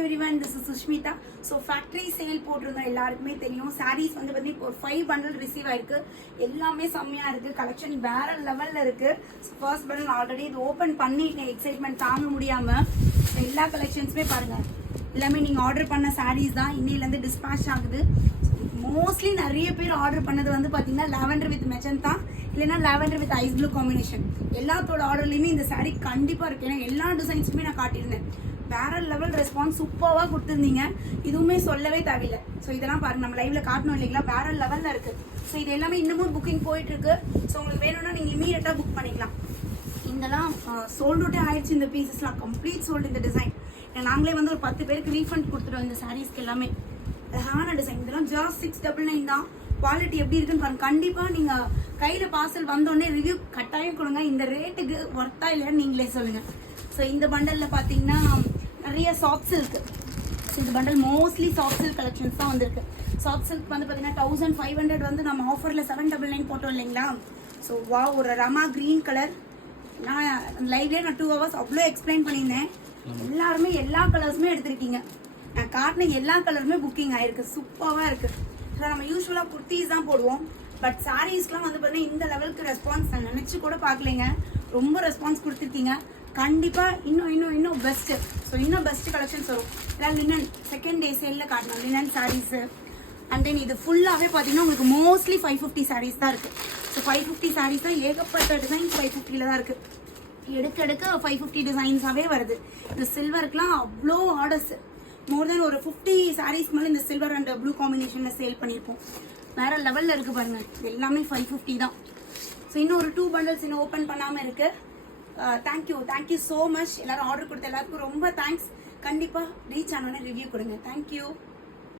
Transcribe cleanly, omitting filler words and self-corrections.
everyone, this is Sushmita. So factory sale போட்டிருந்தோம் எல்லாருக்குமே தெரியும். sarees வந்து பார்த்தீங்கன்னா ஒரு 5 bundle ரிசீவ் ஆயிருக்கு. எல்லாமே செம்மையா இருக்கு. கலெக்ஷன் வேற லெவல்ல இருக்கு. ஃபர்ஸ்ட் பண்டல் ஆல்ரெடி இது ஓபன் பண்ணிட்டேன், எக்ஸைட்மென்ட் தாங்க முடியாம. எல்லா கலெக்ஷன்ஸ்மே பாருங்க. எல்லாமே நீங்க ஆர்டர் பண்ண sarees தான் இன்னையில இருந்து டிஸ்பாட்ச் ஆகுது. மோஸ்ட்லி நிறைய பேர் ஆர்டர் பண்ணது வந்து பாத்தீங்கன்னா லாவெண்டர் வித் மெஜந்தா இல்லைன்னா lavender with ice blue combination. எல்லாத்தோட ஆர்டர்லையுமே இந்த சாரீ கண்டிப்பா இருக்கு. ஏன்னா எல்லா டிசைன்ஸுமே நான் காட்டியிருந்தேன். வேற லெவல் ரெஸ்பான்ஸ் சூப்பராக கொடுத்துருந்தீங்க. இதுவுமே சொல்லவே தேவையில்லை. ஸோ இதெல்லாம் பாருங்க, நம்ம லைவ்ல காட்டணும் இல்லைங்களா, வேற லெவல்ல இருக்கு. ஸோ இது எல்லாமே இன்னமும் புக்கிங் போயிட்டு இருக்கு. ஸோ உங்களுக்கு வேணும்னா நீங்க இமீடியட்டா புக் பண்ணிக்கலாம். இதெல்லாம் சோல்ட் அவுட்டே ஆயிடுச்சு. இந்த பீசஸ்லாம் கம்ப்ளீட் சோல்டு. இந்த டிசைன் நாங்களே வந்து ஒரு 10 பேருக்கு ரீஃபண்ட் கொடுத்துருவோம். இந்த சாரீஸ்க்கு எல்லாமே அழகான டிசைன். இதெல்லாம் ஜஸ்ட் 699 தான். குவாலிட்டி எப்படி இருக்குன்னு பாருங்க. கண்டிப்பா நீங்க கையில பார்சல் வந்தோடனே ரிவ்யூ கட்டாயம் கொடுங்க. இந்த ரேட்டுக்கு ஒர்த்தா இல்லையான்னு நீங்களே சொல்லுங்க. ஸோ இந்த பண்டல்ல பாத்தீங்கன்னா நிறைய சாஃப்ட் சில்க். இந்த bundle mostly soft silk collections தான் வந்திருக்கு. சாஃப்ட் சில்க் வந்து பாத்தீங்கன்னா 1500 வந்து நம்ம ஆஃபர்ல 799 போட்டோம் இல்லைங்களா. ஸோ வா, ஒரு ரமா கிரீன் கலர். நான் லைவ்லேயே 2 hours அவ்வளோ எக்ஸ்பிளைன் பண்ணியிருந்தேன். எல்லாருமே எல்லா கலர்ஸுமே எடுத்திருக்கீங்க. நான் காட்டின எல்லா கலருமே புக்கிங் ஆயிருக்கு. சூப்பராக இருக்கு. ஸோ நம்ம யூஸ்வலாக குர்த்திஸ் தான் போடுவோம். பட் சாரீஸ்க்குலாம் வந்து பார்த்தீங்கன்னா இந்த லெவலுக்கு ரெஸ்பான்ஸ் நான் நினச்சி கூட பார்க்கலைங்க. ரொம்ப ரெஸ்பான்ஸ் கொடுத்துருக்கீங்க. கண்டிப்பாக இன்னும் பெஸ்ட்டு. ஸோ இன்னும் பெஸ்ட் கலெக்ஷன்ஸ் வரும். ஏதாவது லினன் செகண்ட் டே சேலில் காட்டணும் லினன் சாரீஸு. அண்ட் தென் இது ஃபுல்லாகவே பார்த்தீங்கன்னா உங்களுக்கு மோஸ்ட்லி 550 சாரீஸ் தான் இருக்குது. ஸோ 550 சாரீஸ் தான். ஏகப்பட்ட டிசைன்ஸ் 550ல தான் இருக்குது. எடுக்க 550 டிசைன்ஸாகவே வருது. இந்த சில்வருக்குலாம் அவ்வளோ ஆர்டர்ஸ். மோர் தென் ஒரு 50 சாரீஸ் மேலே இந்த சில்வர் அண்ட் ப்ளூ காம்பினேஷனில் சேல் பண்ணியிருப்போம். வேற லெவலில் இருக்குது பாருங்க. எல்லாமே 550 தான். ஸோ இன்னும் ஒரு 2 bundles இன்னும் ஓப்பன் பண்ணாமல் இருக்கு. Thank you so much. எல்லாரும் ஆர்டர் கொடுத்த எல்லாருக்கும் ரொம்ப தேங்க்ஸ். கண்டிப்பாக ரீச் ஆனோன்னு ரிவ்யூ கொடுங்க. தேங்க்யூ.